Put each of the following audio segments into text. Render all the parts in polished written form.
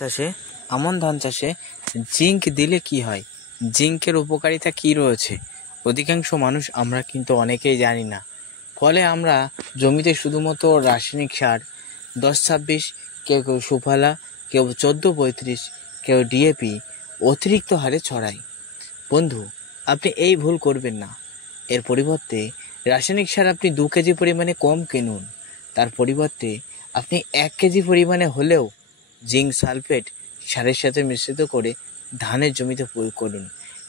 চাষে আমন ধান চাষে জিঙ্ক দিলে কি হয়, জিঙ্কের উপকারিতা কি রয়েছে, অধিকাংশ মানুষ আমরা কিন্তু অনেকেই জানি না। ফলে আমরা জমিতে শুধুমাত্র রাসায়নিক সার 10-26, কেউ কেউ সুফলা, কেউ 14-35, কেউ ডিএপি অতিরিক্ত হারে ছড়াই। বন্ধু, আপনি এই ভুল করবেন না। এর পরিবর্তে রাসায়নিক সার আপনি 2 কেজি পরিমাণে কম কিনুন। তার পরিবর্তে আপনি 1 কেজি পরিমাণে হলেও জিঙ্ক সালফেট সারের সাথে মিশ্রিত করে ধানের জমিতে প্রয়োগ করুন।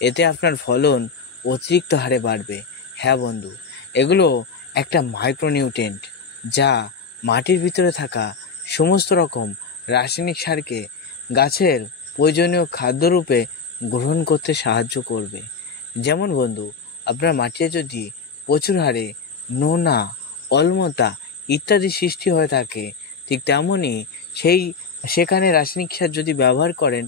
এতে আপনার ফলন অতিরিক্ত হারে বাড়বে। হ্যাঁ বন্ধু, এগুলো একটা মাইক্রোনিউট্রিয়েন্ট যা মাটির ভিতরে থাকা সমস্ত রকম রাসায়নিক সারকে গাছের প্রয়োজনীয় খাদ্যরূপে গ্রহণ করতে সাহায্য করবে। যেমন বন্ধু, আপনার মাটিতে যদি প্রচুর হারে নোনা, অম্লতা ইত্যাদি সৃষ্টি হয়ে থাকে, ঠিক তেমনই সেখানে রাসায়নিক সার যদি ব্যবহার করেন,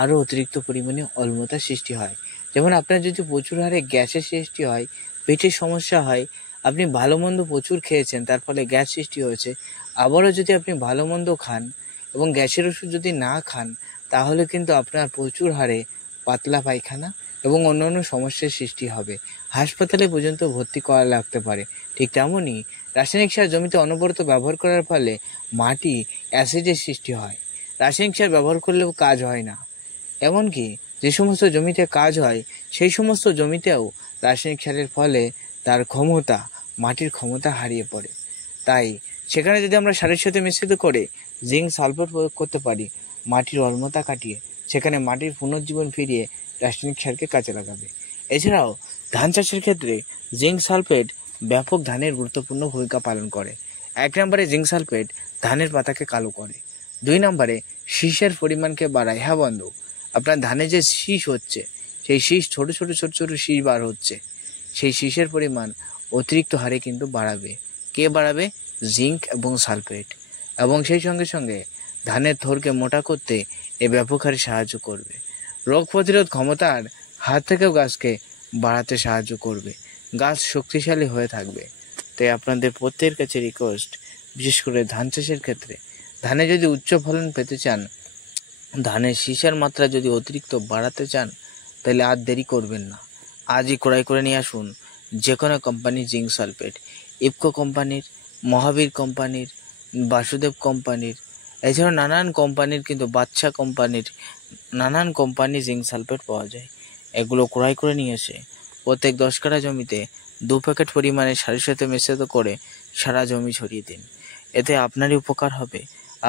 আরও অতিরিক্ত পরিমাণে অম্লতা সৃষ্টি হয়। যেমন আপনার যদি প্রচুর হারে গ্যাসের সৃষ্টি হয়, পেটের সমস্যা হয়, আপনি ভালো মন্দ প্রচুর খেয়েছেন, তার ফলে গ্যাস সৃষ্টি হয়েছে, আবারও যদি আপনি ভালো মন্দ খান এবং গ্যাসের ওষুধ যদি না খান, তাহলে কিন্তু আপনার প্রচুর হারে পাতলা পায়খানা এবং অন্যান্য সমস্যার সৃষ্টি হবে, হাসপাতালে পর্যন্ত ভর্তি করা লাগতে পারে। ঠিক তেমনই রাসায়নিক সার জমিতে অনবরত ব্যবহার করার ফলে মাটি অ্যাসিডের সৃষ্টি হয়। রাসায়নিক সার ব্যবহার করলেও কাজ হয় না। এমনকি যে সমস্ত জমিতে কাজ হয়, সেই সমস্ত জমিতেও রাসায়নিক সারের ফলে তার ক্ষমতা, মাটির ক্ষমতা হারিয়ে পড়ে। তাই সেখানে যদি আমরা সারের সাথে মিশ্রিত করে জিঙ্ক সালফেট প্রয়োগ করতে পারি, মাটির অম্লতা কাটিয়ে সেখানে মাটির পুনর্জীবন ফিরিয়ে রাসায়নিক সারকে কাজে লাগাবে। এছাড়াও ধান চাষের ক্ষেত্রে জিঙ্ক সালফেট ব্যাপক ধানের গুরুত্বপূর্ণ ভূমিকা পালন করে। 1 নম্বরে জিঙ্ক সালফেট ধানের পাতাকে কালো করে। 2 নম্বরে শীষের পরিমাণকে বাড়ায়। হ্যাঁ বন্ধু, আপনার ধানে যে শীষ হচ্ছে, সেই শীষ ছোট ছোট শীষ বার হচ্ছে, সেই শীষের পরিমাণ অতিরিক্ত হারে কিন্তু বাড়াবে। কে বাড়াবে? জিঙ্ক এবং সালফেট। এবং সেই সঙ্গে সঙ্গে ধানের থোরকে মোটা করতে এ ব্যাপক হারে সাহায্য করবে। রোগ প্রতিরোধ ক্ষমতার হাত থেকেও গাছকে বাড়াতে সাহায্য করবে, গাছ শক্তিশালী হয়ে থাকবে। তাই আপনাদের প্রত্যেকের কাছে রিকোয়েস্ট, বিশেষ করে ধান চাষের ক্ষেত্রে ধানে যদি উচ্চ ফলন পেতে চান, ধানের শীষের মাত্রা যদি অতিরিক্ত বাড়াতে চান, তাহলে আর দেরি করবেন না, আজই ক্রয় করে নিয়ে আসুন যে কোনো কোম্পানির জিঙ্ক সালফেট। ইফকো কোম্পানির, মহাবীর কোম্পানির, বাসুদেব কোম্পানির, এছাড়াও নানান কোম্পানির, কিন্তু বাদশা কোম্পানির নানান কোম্পানির জিঙ্ক সালফেট পাওয়া যায়। এগুলো ক্রয় করে নিয়ে এসে প্রত্যেক 10 কাঠা জমিতে 2 প্যাকেট পরিমাণে সারের সাথে মিশ্রিত করে সারা জমি ছড়িয়ে দিন। এতে আপনারই উপকার হবে।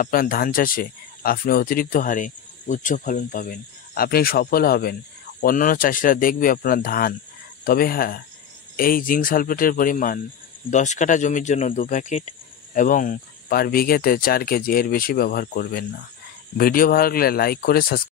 আপনার ধান চাষে আপনি অতিরিক্ত হারে উচ্চ ফলন পাবেন, আপনি সফল হবেন, অন্যান্য চাষিরা দেখবে আপনার ধান। তবে হ্যাঁ, এই জিঙ্ক সালফেটের পরিমাণ 10 কাঠা জমির জন্য 2 প্যাকেট এবং পার বিঘেতে 4 কেজি, এর বেশি ব্যবহার করবেন না। ভিডিও ভালো লাগলে লাইক করে সাবস্ক্রাইব